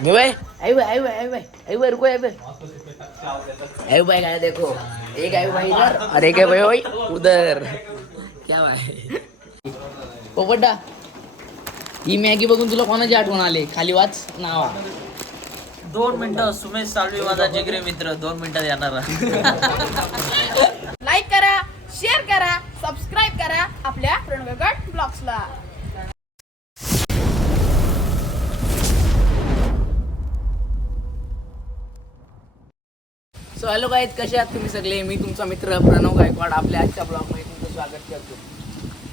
मी भाई आई भाई आई भाई आई भाई आई भाई रुको भाई भाई देखो. एक आई भाई इधर. और एक है भाई भाई उधर. क्या भाई? पोपटा ही मॅगी बघून तुला कोणाची आठवण आली? खाली वाच नावा. दोन मिनिटं सुमेश साळवी माझा जिगरे मित्र दोन मिनिटात येणार. लाईक करा शेअर करा सबस्क्राईब करा आपल्या रणगड ब्लॉग्सला सो हॅलो गाईज कसे आहात तुम्ही सगळे? मी तुमचा मित्र प्रणव गायकवाड. आपल्या आजच्या ब्लॉगमध्ये तुमचं स्वागत करतो.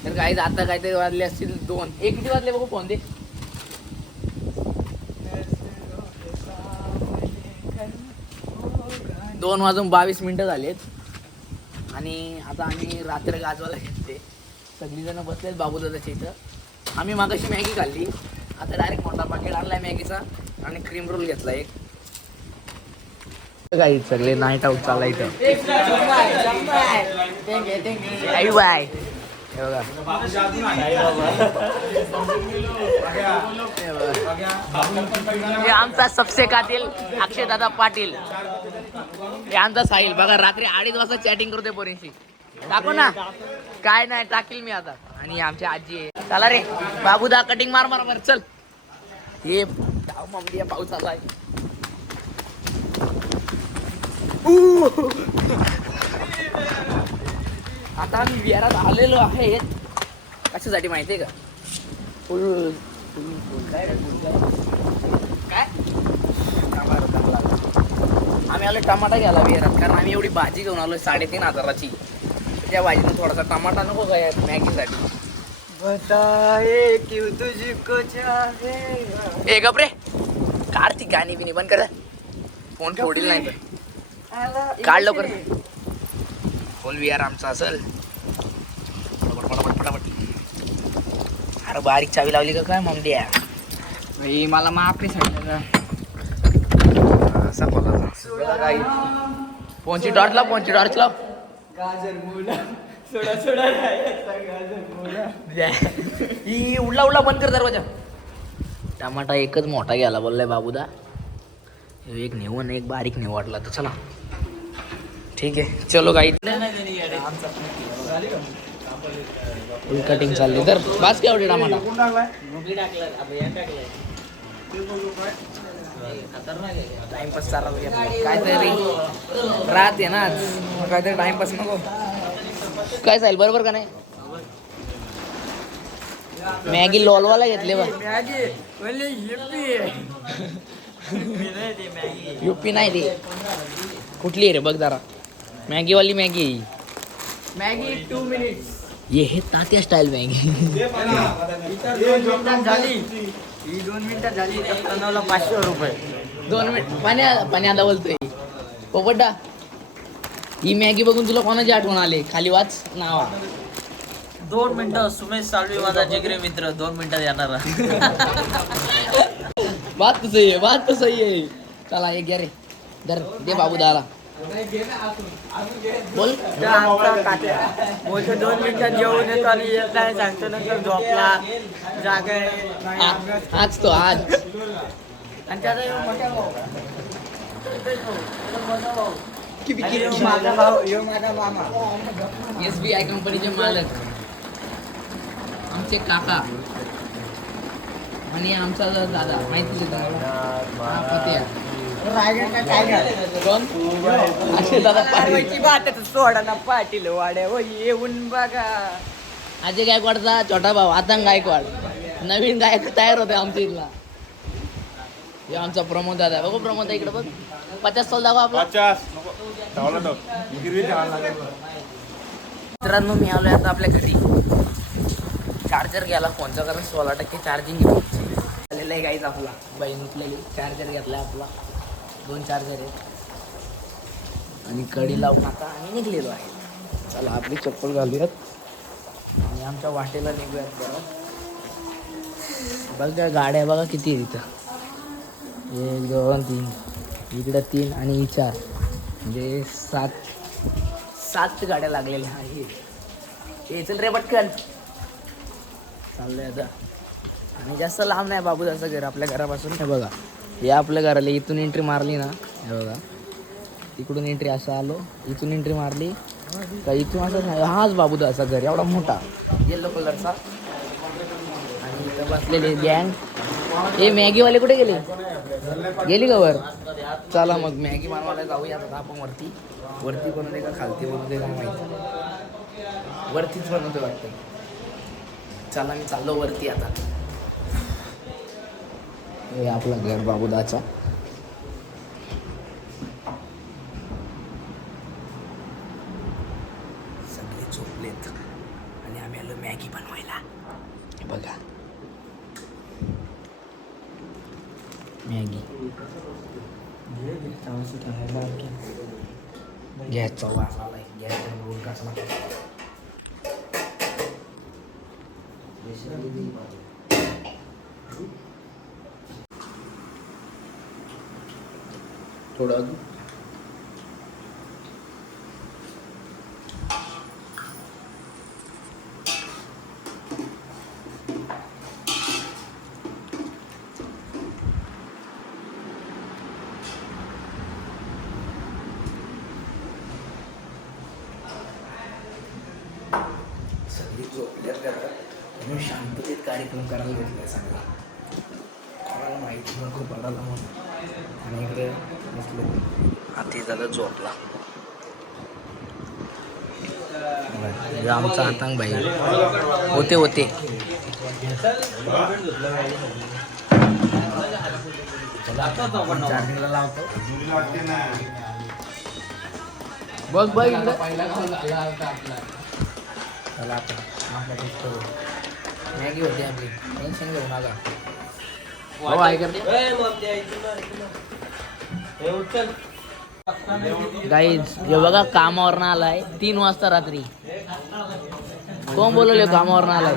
तर गाईज आता काहीतरी वाजले असतील दोन. एक किती वाजले बघू फोन दे. दोन वाजून बावीस मिनटं झालेत. आणि आता आम्ही रात्र गाजवायला घेतले सगळीजणं बसलेत बाबूदादाच्या इथं. आम्ही मागाशी मॅगी खाल्ली. आता डायरेक्ट मोठा पाकिट आहे मॅगीचा आणि क्रीम रोल घेतला एक. काही सगळे नाईट आऊट चालला इथं. आई बाय. हे बघा. हे आमचा सबसे कातील अक्षय दादा पाटील. हे आमचा साहिल. बघा रात्री अडीच वाजता चॅटिंग करतोय पोरींशी. टाकू ना. काय नाही टाकील मी आता. आणि आमची आजी आहे. चला रे. बाबू दा कटिंग मार मार मार. चल. हे पाऊस आला आहे आलाय आता आम्ही विहारात आलेलो आहे कशासाठी माहिती आहे का? फुल काय? टमाटर आम्ही आलो टमाटा घ्यायला विहारात कारण आम्ही एवढी भाजी घेऊन आलो साडेतीन हजाराची. त्या भाजीनं थोडासा टमाटा नको काय मॅगीसाठी. ए गपरे काढ ती गाणी बिनी बंद कर. फोन फोडील नाही तर काढ लवकर. फुल विहार आमचा असेल. पटापट अरे बारीक चावी लावली का काय मग द्या मला माफ नाही सांगितलं. असा फोनची टॉर्च लाव फोनची टॉर्च लाव. ही उडला उडला बंद कर दरवाजा. टमाटा एकच मोठा घ्यायला बोललाय बाबूदा. एक नेऊ आणि एक बारीक नेऊ वाटला तर चला. ठीक आहे. चलो काही फुल कटिंग चालली तर बास केवढे टमाटा. टाइमपास चालला काहीतरी राहते ना आज. काहीतरी टाइमपास नको. काय चालेल बरोबर का नाही? मॅगी लॉलवाला घेतले बा. युपी नाही ती. कुठली आहे रे? बघ जरा. मॅगी आहे ही. मॅगी टू मिनिट्स ये हे तात्या स्टाईल मॅगी। झाली ही दोन मिनिटात झाली पाचशे रुपये. दोन मिनिट पाण्या पाण्याला बोलतोय. पोपटा ही मॅगी बघून तुला कोणाची आठवण आली? खाली वाच नावा. दोन मिनिटं सुमेश साळवी माझा जिगरे मित्र दोन मिनिटात येणार. बात सही आहे बात सही आहे. चला एक घ्या रे. धर दे बाबू दाला बोल। बोलतो दोन मिनिटात जेवून येतो आणि येत नाही सांगतो नंतर झोपला जागा आ- आज तो आज। आणि त्याचा ह्यो मोठा भाऊ. किती आणि ह्यो माझा भाऊ ह्यो माझा मामा। एस बी आय कंपनीचे मालक। आमचे काका। आणि आमचा जो दादा माहिती आहे. तुम्हाला दादा सोडा ना पाटील वाड्या येऊन बघा अजय गायकवाडचा छोटा भाऊ आतंग गायकवाड. नवीन गायक तयार होते आमच्या इथला. हे आमचा प्रमोद दादा. बघू प्रमोद दा इकडे बघ. पचास सोल दाखवा आपला. मित्रांनो मी आलोय आता आपल्या घरी. चार्जर घ्यायला. फोनचा कारण सोळा टक्के चार्जिंग झालेलं आहे गाईज आपला. बहीण उठलेली चार्जर घेतलाय आपला. दोन चार्जर आहेत. आणि कडी लावून आता आम्ही निघलेलो आहे. चला आपली चप्पल घालूयात. आणि आमच्या वाटेला निघूयात परत. बघा गाड्या बघा किती आहे तिथं एक दोन तीन. इकडं तीन आणि चार. म्हणजे सात सात गाड्या लागलेल्या आहेत. हे चल रे पटकन. चाललंय आता. आणि जास्त लांब नाही बाबू जसं घर आपल्या घरापासून. हे बघा. हे आपल्या घराला इथून एंट्री मारली ना हे बघा. इकडून एंट्री असं आलो इथून एंट्री मारली. का इथून असं नाही हाच बाबूदा असा घर एवढा मोठा. येल्लो कलरचा आणि इथं बसलेले गँग हे मॅगीवाले कुठे गेले? गेली का वर? चला मग मॅगी बनवायला जाऊया आता आपण वरती. वरती बनवते का खालती बनवते का माहिती. वरतीच बनवते वाटतं. चला मी चाललो वरती आता. हे आपला घर बाबुदाचा. सगळे झोपलेत. आणि आम्ही आलो मॅगी बनवायला. हे बघा. मॅगी. घ्यायचा वास आलाय. गॅसचा रोल कसला थोडं अजून. सगळी झोपल्यात म्हणून शांततेत कार्यक्रम करायला घेतलाय चांगला कोणाला माहिती नको पडायला म्हणून. आणि इकडे हाती झालं झोपला. आमचा हातांग बाई होते होते. बघ बघ मॅगी होती आपली. टेन्शन घेऊ नका. हो गाईज हे बघा कामावरनं आलाय. तीन वाजता रात्री. कोण बोलवले कामावरनं आलाय?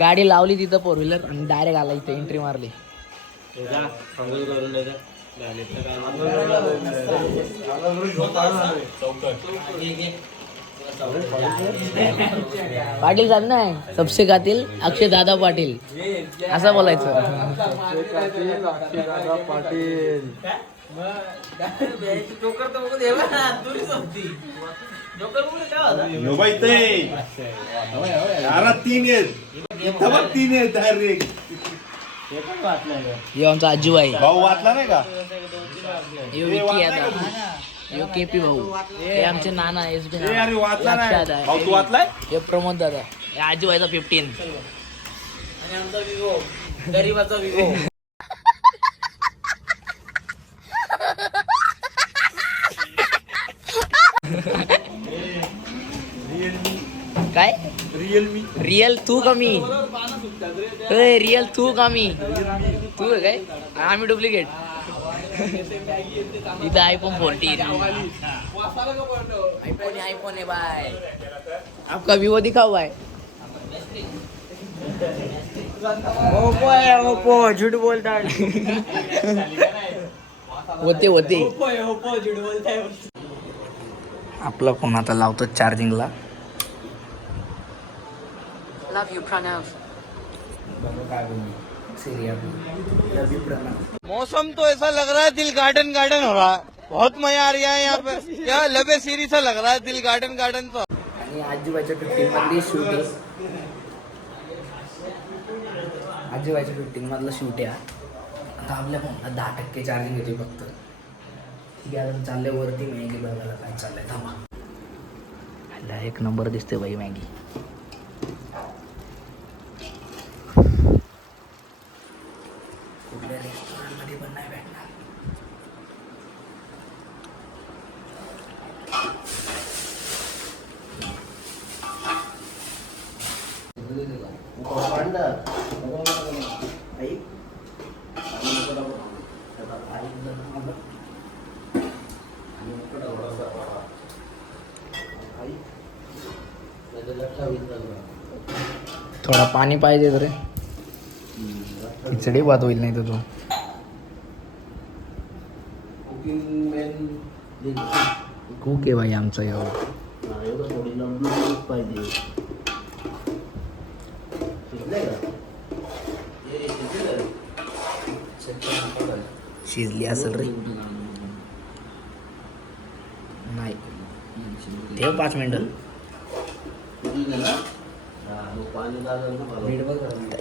गाडी लावली तिथं फोर व्हीलर आणि डायरेक्ट आला इथे एंट्री मारली. पाटील साहेब नाही. सबसे कातील अक्षय दादा पाटील. असं बोलायचं. पाटील तीन आहेत. इथं बघ तीन आहेत डायरेक्ट हे आमचा आजू आहे भाऊ वाचला नाही का? यो यो केपी भाऊ. हे आमचे नाना एस बी हे प्रमोद दादा. हे आजू व्हायचा फिफ्टीन काय? रिअलमी रिअल तू कमी रिअल तू कमी तू काय? आम्ही डुप्लिकेट इथं आयफोन फोर्टीन आयफोन आयफोन आहे बाय. आपका विवो दिखाओ बाय ओप्पो आहे ओप्पो झूठ बोलता होते होते. ओप्पो आहे ओप्पो झूठ बोलताय आपला फोन आता लावतो चार्जिंगला लव यू प्रणव मौसम तो ऐसा लग रहा है दिल गार्डन गार्डन हो रहा है। बहुत मजा आ रहा है यहाँ पे। क्या लबे सीरी सा लग रहा है दिल गार्डन गार्डन तो। आणि आजीबाईच्या फिफ्टीन मधली शूट आहे. आजीबाईच्या फिफ्टीन मधला शूट आहे हा. आता आपल्या फोनला दहा टक्के चार्जिंग येते फक्त. ठीक आहे आता चालले वरती मॅगी बघायला काय चाललंय. थांबा. एक नंबर दिसते बाई मॅगी कुठल्या रेस्टॉरंटमध्ये पण नाही भेटणार. थोडा पाणी पाहिजे रे. खिचडी वाद होईल नाही तर तो. कुक आहे भाई आमचा एवढा. शिजली असेल रे. नाही. ठेव पाच मिनटं.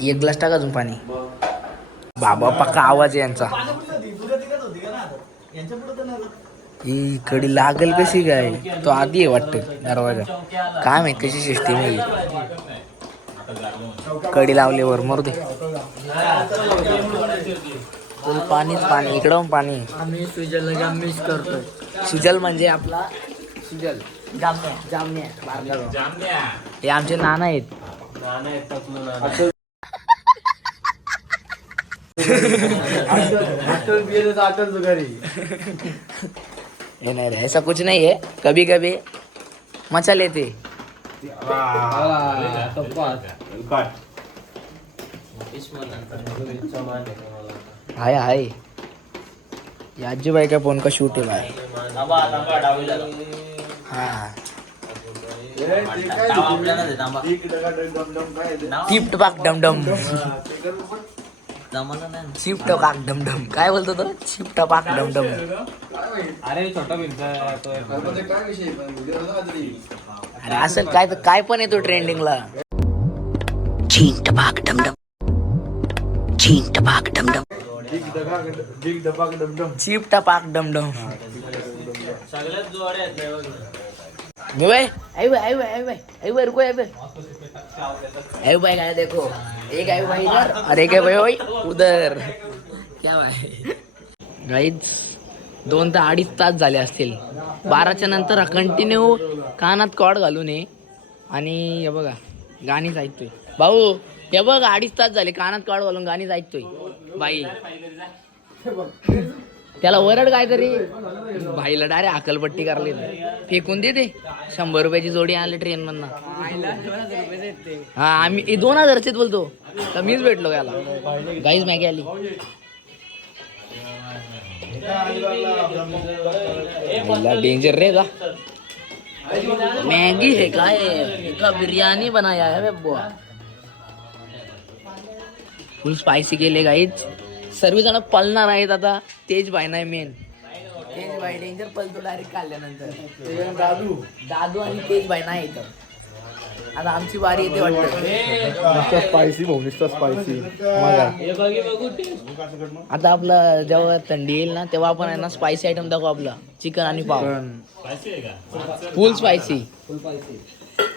एक ग्लास टाका अजून पाणी. बाबा पक्का आवाज आहे यांचा. ही कडी लागल कशी काय? तो आधी आहे वाटतं दरवाजा. काय माहीत कशी सिस्टीम आहे कडी लावल्यावर मरू दे. पाणीच पाणी इकडं पण. आम्ही सुजलला जाम मिस करतोय. सुजल म्हणजे आपला सुजल. जामण्या जामण्या बारगाव. हे आमचे नाना आहेत. नहीं रे ऐसा कुछ नहीं है। कभी कभी मचा लेते. हाय हाय। ये आजीबाई का फोन का शूट आहे भाई। हा। टिप टपाक डमडम चिप टपाक डमडम. काय बोलतो तो? चिप टपाक डमडम. अरे असं काय काय पण येतो ट्रेंडिंगला चीन टपाक डमडम. चीन टपाक डमडम. चीप टपाक डमडम. ये भाई आई भाई आई भाई आई भाई आई भाई रुको आई भाई आई भाई काय देखो. एक आई भाई इधर और एक भाई भाई उधर क्या भाई गाईज दोन ते अडीच तास झाले असतील. बाराच्या नंतर कंटिन्यू कानात कॉड घालून ये. आणि हे बघा गाणीच ऐकतोय. भाऊ हे बघ अडीच तास झाले कानात कॉड घालून गाणीच ऐकतोय. बाई. त्याला वरड काय तरी भाईला डायरेक्ट अकलपट्टी करली फेकून दे ते शंभर रुपयाची जोडी आली ट्रेन मधनं. हा आम्ही दोन हजारचेच बोलतो. तर मीच भेटलो याला? गाईज मॅगी आली. डेंजर रे का मॅगी हे काय? ये का बनाया है फुल स्पायसी केले गाईच. सर्व जण पळणार आहेत आता. तेज भाई नाही मेन तेज भाई डेंजर पळतो डायरेक्ट काढल्यानंतर दादू. दादू आणि तेज भाई नाही इथं. आता आमची वारी येते वाटतं. स्पायसी भाऊ नुसतं स्पायसी आता आपलं जेव्हा थंडी येईल ना तेव्हा आपण आहे ना स्पायसी आयटम दाखवू आपला. चिकन आणि पाव. फुल स्पायसी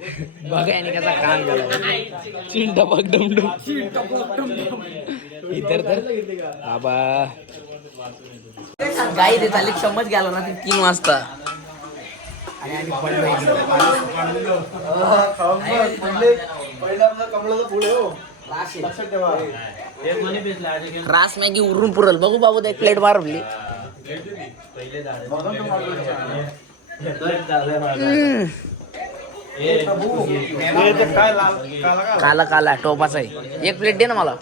बघा याने कसा काम केला डमडम इतर तर बाबा गाई ते चालेल चम्मच गेला ना ते तीन वाजता. पडलो रास मॅगी उरून पुरल. बघू बाबू एक प्लेट मारवली काला काला टोपाचा आहे. एक प्लेट दे ना मला.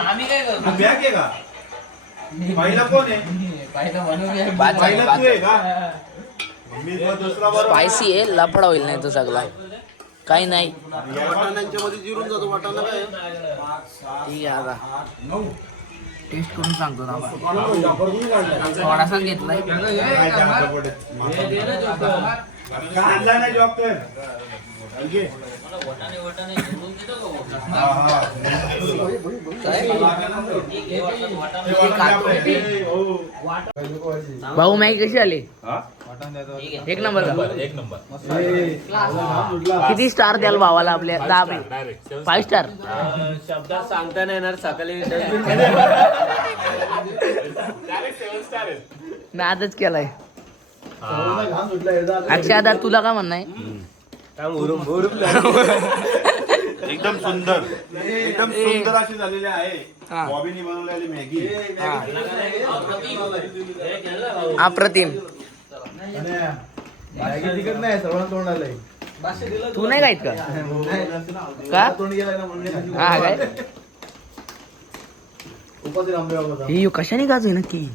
आम्ही काय करतो बॅग आहे? का पहिला कोण आहे पहिला तू स्पायसी आहे लफडा होईल नाही तो सगळा. काही नाही. ठीक आहे आता. टेस्ट करून सांगतो ना थोडासा घेतलाय. हा, हा. हो. भाऊ मॅगी कशी आली? हा? एक नंबर का एक नंबर. किती स्टार द्याल भावाला आपल्या? दहा फाईव्ह स्टार शब्दात सांगता नाही येणार सकाळी मी आजच केलाय. अक्षय आता तुला काय म्हणणं आहे? एकदम सुंदर. एकदम सुंदर अशी झालेली आहे. हा. बॉबीनी बनवलेली मॅगी अप्रतिम. तू नाही खायत का? का? हा काय? ही यो कशाने गाजू नक्की?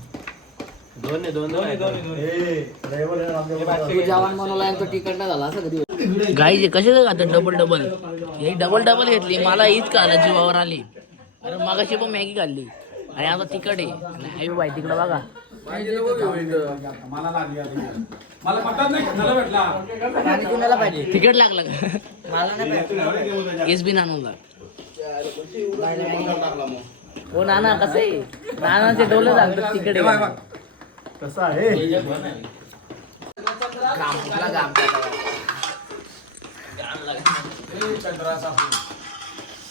गाईचे कसे काय खातात? डबल डबल हे डबल डबल घेतली. मला हीच का आला जीवावर आली. अरे मागाशी पण मॅगी खाल्ली. आणि आता तिकट आहे. आणि हाय बाय तिकडं बघा. कुणाला पाहिजे? तिकट लागलं का? मला नाही एस बी नानूला. हो नाना कसं आहे? नानाचे डोले सांगतात तिकडे. कसं आहे? काम कुठला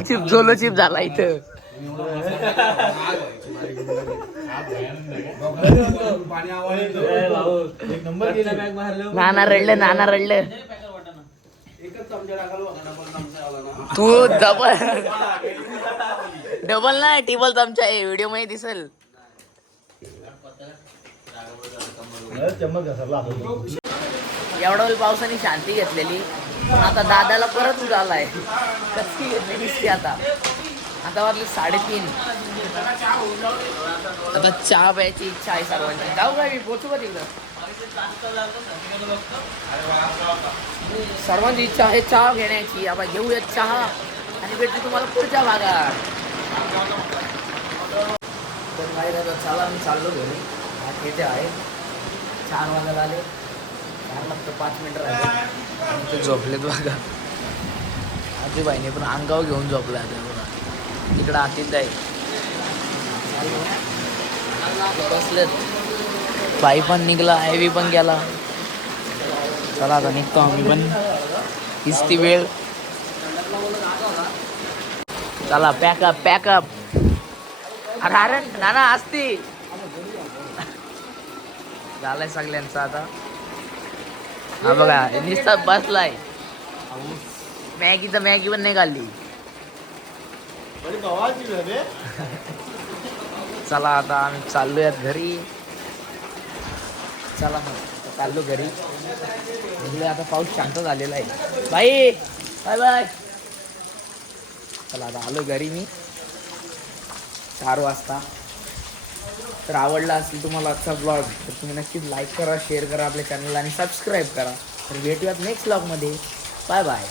चिप जोलो चिप झाला इथं. ए भाऊ कच्चा बॅग मारलं नाना रडलं नाना रडलं तू डबल डबल नाही टेबल तुमच्या व्हिडिओमध्ये दिसेल. एवढा पावसाने शांती घेतलेली. पण आता दादाला परत उडालाय. कशी घेतली दिसते आता. आता वाजले साडेतीन. आता चहा प्यायची इच्छा आहे सर्वांची. जाऊ का मी? पोचू का तिकडं? सर्वांची इच्छा आहे चहा घेण्याची. आपण घेऊया चहा. आणि भेटते तुम्हाला पुढच्या भागात. तर नाही दादा चला मी चाललो घरी. आहे चार वाजायला आले. फक्त पाच मिनिटं राहिले. ते झोपलेत बघा. आजूबाईने पण अंगावर घेऊन झोपला आता बघा. तिकडं आतीत आहे. बसलेत. बाई पण निघला आयवी पण गेला. चला आता निघतो आम्ही पण. हीच ती वेळ. चला पॅकअप पॅकअप अरे अरे नाना असती झालाय सगळ्यांचं आता. हा बघा निस्ता बसलाय. मॅगी तर मॅगी पण नाही खाल्ली. चला आता आम्ही चाललोयात घरी. चला मग चाललो घरी. निघलोय आता पाऊस शांत झालेला आहे. बाई बाय बाय. चला आता आलो घरी मी. चार वाजता. तर आवडला असेल तुम्हाला आजचा ब्लॉग तर तुम्ही नक्कीच लाईक करा शेअर करा आपल्या चॅनलला आणि सबस्क्राईब करा. तर भेटूयात नेक्स्ट ब्लॉगमध्ये बाय बाय